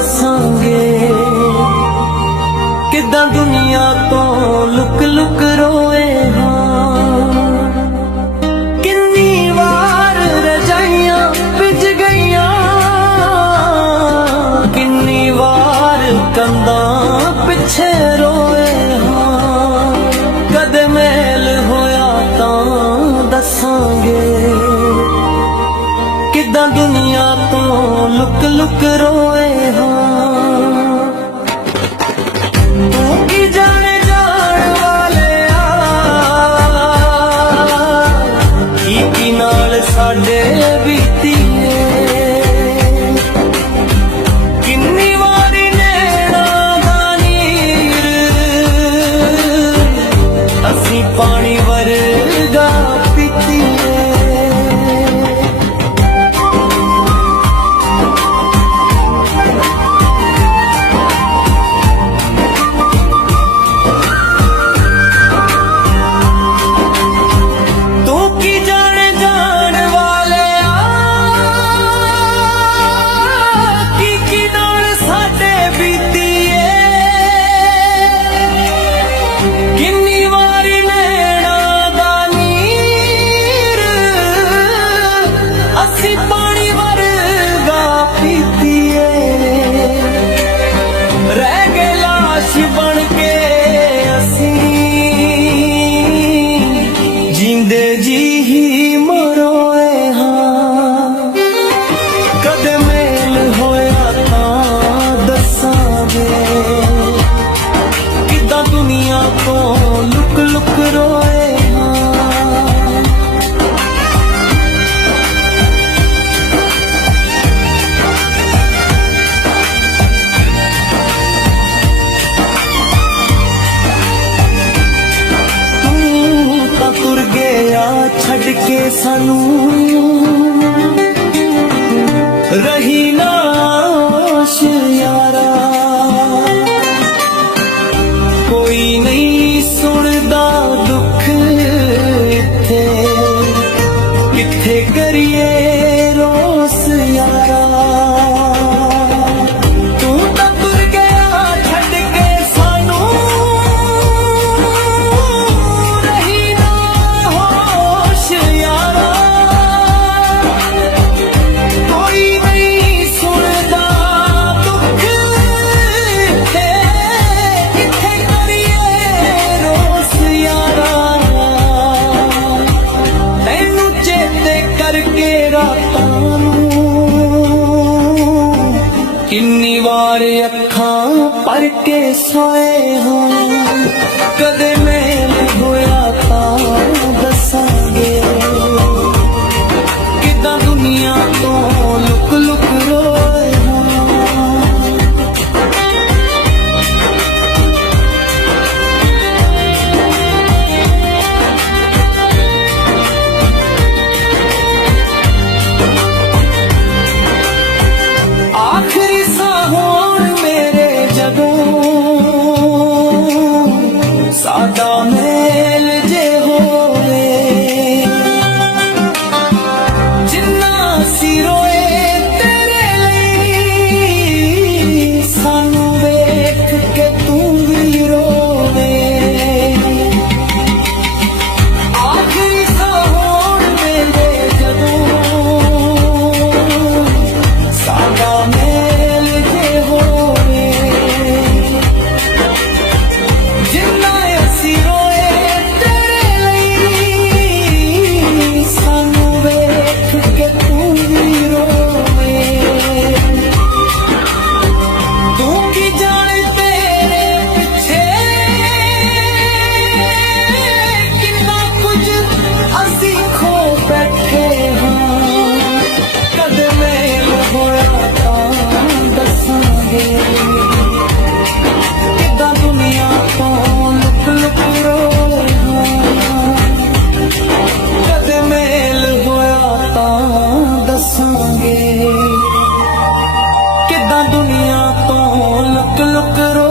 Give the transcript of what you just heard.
दसांगे किदां दुनिया तो look look रोए हाँ। किन्नी वार रजाइयां विच गईयां, किन्नी वार कंधां पिछे रोए हाँ। कदे मेल होया तां दसांगे किदां दुनिया तो लुक लुक रोए हाँ। तू की जाने जान वाले की नाल साडे बीती किन्नी वारी नैना दा नीर असी पानी वर्गा पीती जी ही मरोए हाँ। कदे मेल होया तां दसांगे किदां दुनिया को लुक लुक रोए हाँ। तू तां तुर गया छड़ के सानू रही ना होश यारा, कोई नहीं सुनदा दुख इत्थे कित्थे करिए रोस यारा। तू तां तुर गया छड़ के सानू रही ना होश यारा, कोई नहीं सुनदा दुख इत्थे कित्थे करिए रोस यारा। तैनू चेते करके रातां नूं किन्नी वार अखां भर के सोए हाँ। कदे मेल होया तां दसांगे किदां दुनिया तो लुक लुक रोए हाँ। आखिरी साहोन मेरे जदों सादा मेल जे होवे, जिन्ना सी रोए तेरे लई सानू वेख के तू भी रोवे। आखिरी साहोन मेरे जदों सादा मेल जे होवे, जिन्ना असी रोए तेरे लई सानू वेख के तू भी रोवे। तू की जाने तेरे पिछे कितना कुछ असी खो बैठे हाँ। कदे मेल होया तां दसांगे किदां दुनिया तो लुक लुक रोए हाँ। कदे मेल होया तां दसांगे किदां दुनिया तो लुक लुक रोए।